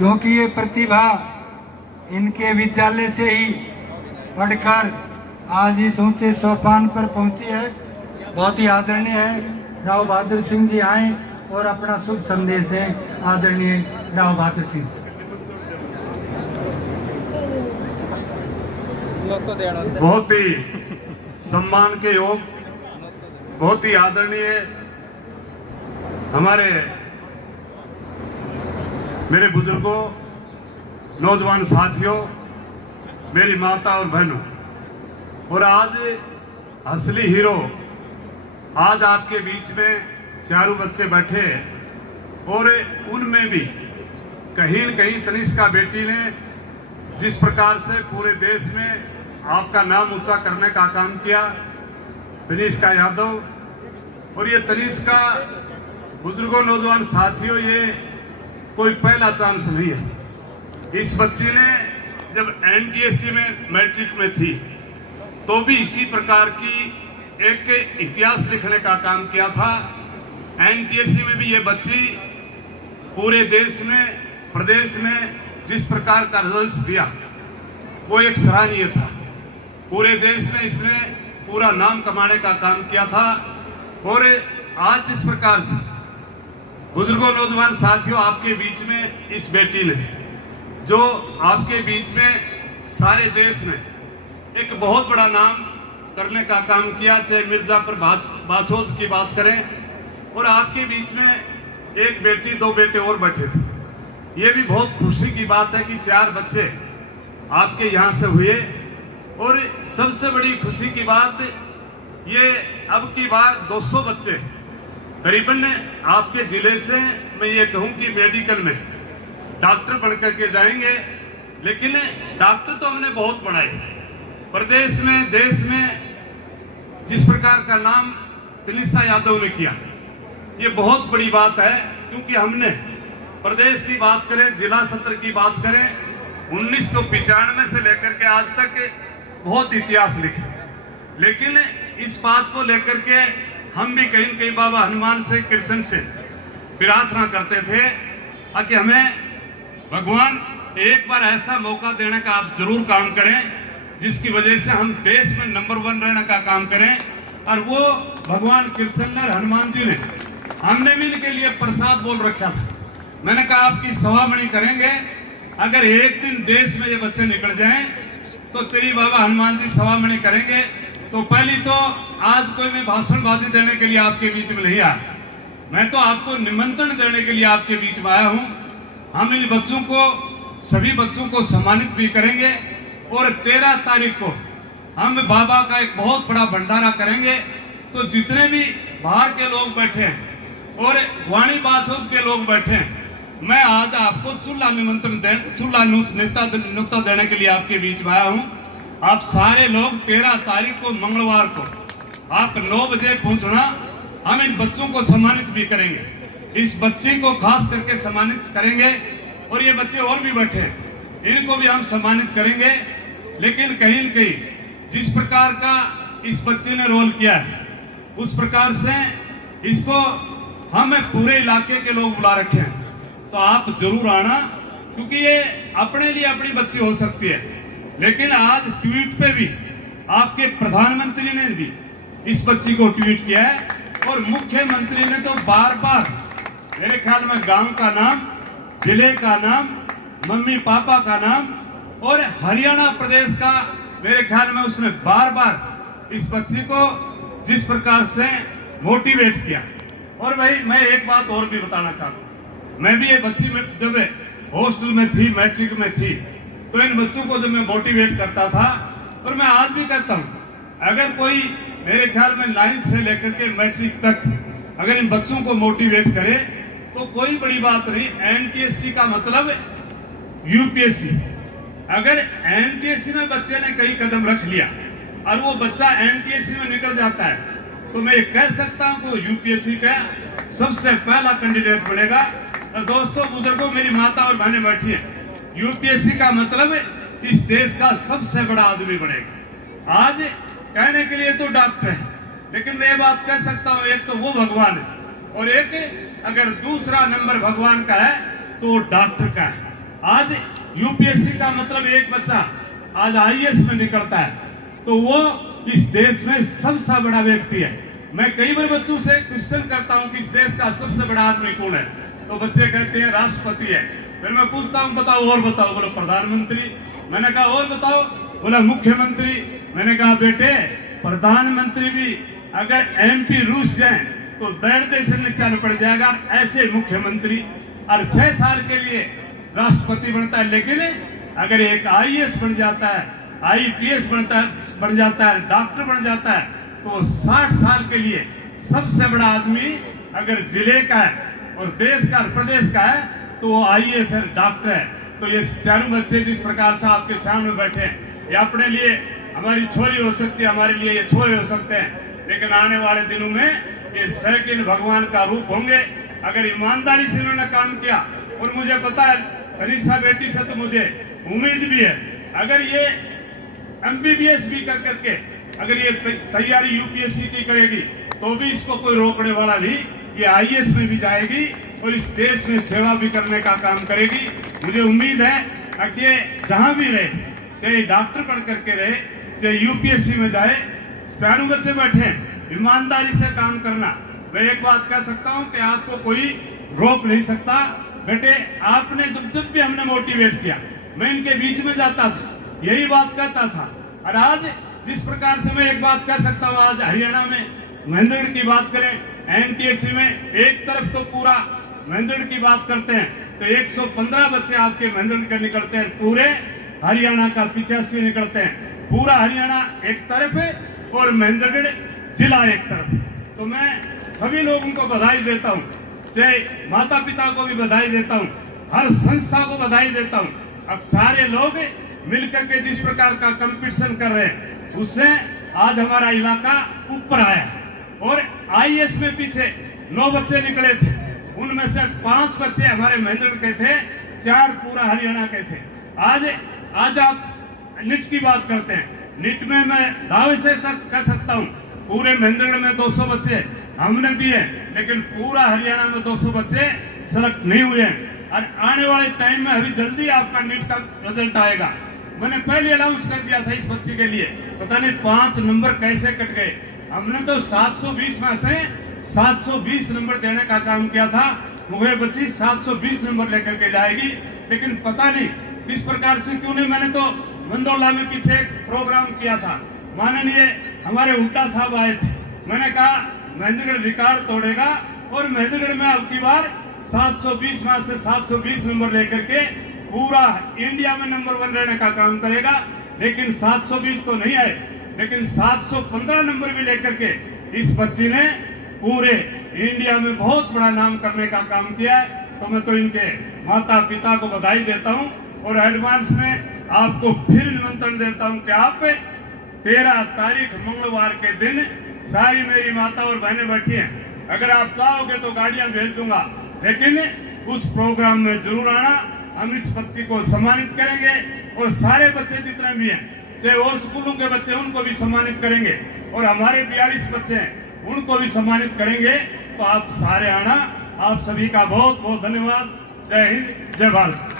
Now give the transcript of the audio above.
क्योंकि ये प्रतिभा इनके विद्यालय से ही पढ़कर आज इस ऊंचे सोपान पर पहुंची है। बहुत ही आदरणीय है राव बहादुर सिंह जी आए और अपना शुभ संदेश दें। आदरणीय राव बहादुर सिंह। बहुत ही सम्मान के योग, बहुत ही आदरणीय हमारे मेरे बुजुर्गों, नौजवान साथियों, मेरी माता और बहनों, और आज असली हीरो आज आपके बीच में चारों बच्चे बैठे हैं और उनमें भी कहीं न कहीं तनिष्का बेटी ने जिस प्रकार से पूरे देश में आपका नाम ऊंचा करने का काम किया, तनिष्का यादव। और ये तनिष्का, बुजुर्गों, नौजवान साथियों, ये कोई पहला चांस नहीं है। इस बच्ची ने जब एनटीएससी में मैट्रिक में थी तो भी इसी प्रकार की एक इतिहास लिखने का काम किया था। एनटीएससी में भी ये बच्ची पूरे देश में, प्रदेश में जिस प्रकार का रिजल्ट दिया वो एक सराहनीय था। पूरे देश में इसने पूरा नाम कमाने का काम किया था। और आज इस प्रकार से बुजुर्गों, नौजवान साथियों, आपके बीच में इस बेटी ने जो आपके बीच में सारे देश में एक बहुत बड़ा नाम करने का काम किया, चाहे मिर्जापुर बाछौद की बात करें, और आपके बीच में एक बेटी, दो बेटे और बैठे थे। ये भी बहुत खुशी की बात है कि 4 बच्चे आपके यहाँ से हुए। और सबसे बड़ी खुशी की बात ये, अब की बार 200 बच्चे करीबन आपके जिले से, मैं ये कहूँ कि मेडिकल में डॉक्टर बनकर के जाएंगे। लेकिन डॉक्टर तो हमने बहुत पढ़ाए, प्रदेश में, देश में जिस प्रकार का नाम तनिष्का यादव ने किया, ये बहुत बड़ी बात है। क्योंकि हमने प्रदेश की बात करें, जिला सत्र की बात करें, 1995 से लेकर के आज तक बहुत इतिहास लिखे। लेकिन इस बात को लेकर के हम भी कहीं कहीं बाबा हनुमान से, कृष्ण से प्रार्थना करते थे कि हमें भगवान एक बार ऐसा मौका देने का आप जरूर काम करें जिसकी वजह से हम देश में नंबर 1 रहने का काम करें। और वो भगवान कृष्ण और हनुमान जी ने, हमने भी इनके लिए प्रसाद बोल रखा था। मैंने कहा आपकी सवामणि करेंगे, अगर एक दिन देश में ये बच्चे निकल जाएं तो तेरी बाबा हनुमान जी सवामणि करेंगे। तो पहली तो आज कोई मैं भाषणबाजी देने के लिए आपके बीच में नहीं आया, मैं तो आपको निमंत्रण देने के लिए आपके बीच में आया हूं। हम इन बच्चों को, सभी बच्चों को सम्मानित भी करेंगे और 13 तारीख को हम बाबा का एक बहुत बड़ा भंडारा करेंगे। तो जितने भी बाहर के लोग बैठे हैं और वाणी बाछौद के लोग बैठे हैं, मैं आज आपको चूल्हा निमंत्रण चूल्हा नुक्ता देने के लिए आपके बीच में आया हूं। आप सारे लोग 13 तारीख को मंगलवार को आप 9 बजे पहुंचना। हम इन बच्चों को सम्मानित भी करेंगे, इस बच्चे को खास करके सम्मानित करेंगे। और ये बच्चे और भी बैठे हैं, इनको भी हम सम्मानित करेंगे। लेकिन कहीं न कहीं जिस प्रकार का इस बच्चे ने रोल किया है, उस प्रकार से इसको हम पूरे इलाके के लोग बुला रखे हैं। तो आप जरूर आना, क्योंकि ये अपने लिए अपनी बच्ची हो सकती है, लेकिन आज ट्वीट पे भी आपके प्रधानमंत्री ने भी इस बच्ची को ट्वीट किया है। और मुख्यमंत्री ने तो बार बार मेरे ख्याल में गांव का नाम, जिले का नाम, मम्मी पापा का नाम और हरियाणा प्रदेश का, मेरे ख्याल में उसने बार बार इस बच्ची को जिस प्रकार से मोटिवेट किया। और भाई मैं एक बात और भी बताना चाहता हूँ, मैं भी ये बच्ची में जब हॉस्टल में थी, मैट्रिक में थी, तो इन बच्चों को जब मैं मोटिवेट करता था, और मैं आज भी कहता हूँ, अगर कोई मेरे ख्याल में 9th से लेकर के मैट्रिक तक अगर इन बच्चों को मोटिवेट करे तो कोई बड़ी बात नहीं। एनटीएससी का मतलब यूपीएससी। अगर एनटीएससी में बच्चे ने कई कदम रख लिया और वो बच्चा एनटीएससी में निकल जाता है, तो मैं ये कह सकता हूँ कि यूपीएससी का सबसे पहला कैंडिडेट बनेगा। और दोस्तों, बुजुर्गों, मेरी माता और बहनें बैठी हैं, यूपीएससी का मतलब इस देश का सबसे बड़ा आदमी बनेगा। आज कहने के लिए तो डॉक्टर है, लेकिन मैं ये बात कह सकता हूँ, एक तो वो भगवान है और एक अगर दूसरा नंबर भगवान का है तो डॉक्टर का है। आज यूपीएससी का मतलब एक बच्चा आज आईएएस में निकलता है तो वो इस देश में सबसे बड़ा व्यक्ति है। मैं कई बार बच्चों से क्वेश्चन करता हूं कि इस देश का सबसे बड़ा आदमी कौन है, तो बच्चे कहते हैं राष्ट्रपति है। फिर मैं पूछता हूं बताओ और बताओ, बोलो प्रधानमंत्री। मैंने कहा और बताओ, बोला मुख्यमंत्री। मैंने कहा बेटे प्रधानमंत्री भी अगर एमपी रूस जाए तो दर्द से नीचा पड़ जाएगा, ऐसे मुख्यमंत्री। और 6 साल के लिए राष्ट्रपति बनता है, लेकिन अगर एक आईएएस बन जाता है, आईपीएस बन जाता है, डॉक्टर बन जाता है, तो 60 साल के लिए सबसे बड़ा आदमी अगर जिले का है और देश का प्रदेश का है तो वो आईएएस है, डॉक्टर है। तो ये चारों बच्चे जिस प्रकार से आपके सामने बैठे हैं, ये अपने लिए हमारी छोरी हो सकती है, हमारे लिए ये छोरे हो सकते हैं, लेकिन आने वाले दिनों में ये सेकंड भगवान का रूप होंगे अगर ईमानदारी से इन्होंने काम किया। और मुझे पता है तनिषा बेटी से तो मुझे उम्मीद भी है, अगर ये एमबीबीएस भी कर करके अगर ये तैयारी यूपीएससी की करेगी तो भी इसको कोई रोकने वाला नहीं, ये आईएएस में भी जाएगी और इस देश में सेवा भी करने का काम करेगी। मुझे उम्मीद है कि जहां भी रहे, चाहे डॉक्टर पढ़ करके रहे, चाहे यूपीएससी में जाए, चारों बच्चे बैठे ईमानदारी से काम करना। मैं एक बात कह सकता हूं कि आपको कोई रोक नहीं सकता। बेटे आपने जब भी हमने मोटिवेट किया, मैं इनके बीच में जाता था, यही बात कहता था। और आज जिस प्रकार से मैं एक बात कह सकता हूँ, आज हरियाणा में महेंद्रगढ़ की बात करें, एनटीएससी में एक तरफ तो पूरा महेंद्रगढ़ की बात करते हैं तो 115 बच्चे आपके महेंद्रगढ़ के निकलते हैं, पूरे हरियाणा का 85 निकलते हैं। पूरा हरियाणा एक तरफ है और महेंद्रगढ़ जिला एक तरफ। तो मैं सभी लोगों को बधाई देता हूँ, चाहे माता पिता को भी बधाई देता हूँ, हर संस्था को बधाई देता हूँ। अब सारे लोग मिलकर के जिस प्रकार का कंपटीशन कर रहे हैं उससे आज हमारा इलाका ऊपर आया है। और आईएएस में पीछे 9 बच्चे निकले थे, उनमें से 5 बच्चे हमारे महेंद्रगढ़ के थे, 4 पूरा हरियाणा के थे। आज आप निट की बात करते हैं, निट में मैं दावे से कह सकता हूँ पूरे महेंद्रगढ़ में 200 बच्चे हमने दिए, लेकिन पूरा हरियाणा में 200 बच्चे सेलेक्ट नहीं हुए हैं। और आने वाले टाइम में अभी जल्दी आपका नीट का रिजल्ट आएगा। मैंने पहले अनाउंस कर दिया था इस बच्चे के लिए, पता नहीं 5 नंबर कैसे कट गए। हमने तो 720 में से 720 नंबर देने का काम किया था, मुझे बच्ची 720 नंबर लेकर के जाएगी, लेकिन पता नहीं किस प्रकार से क्यों नहीं। मैंने तो मंदोला में पीछे एक प्रोग्राम किया था, माननीय हमारे हुड्डा साहब आए थे, मैंने कहा महेंद्रगढ़ रिकॉर्ड तोड़ेगा और महेंद्रगढ़ में अब की बार 720 में से 720 नंबर लेकर के पूरा इंडिया में नंबर 1 रहने का काम करेगा। लेकिन 720 तो नहीं आए, लेकिन 715 नंबर भी लेकर के इस बच्ची ने पूरे इंडिया में बहुत बड़ा नाम करने का काम किया है। तो मैं तो इनके माता पिता को बधाई देता हूं और एडवांस में आपको फिर निमंत्रण देता हूं कि आप 13 तारीख मंगलवार के दिन सारी मेरी माता और बहनें बैठी हैं, अगर आप चाहोगे तो गाड़ियां भेज दूंगा, लेकिन उस प्रोग्राम में जरूर आना। हम इस बच्ची को सम्मानित करेंगे और सारे बच्चे जितने भी हैं, चाहे और स्कूलों के बच्चे, उनको भी सम्मानित करेंगे और हमारे 42 बच्चे हैं उनको भी सम्मानित करेंगे। तो आप सारे आना। आप सभी का बहुत बहुत धन्यवाद। जय हिंद, जय भारत।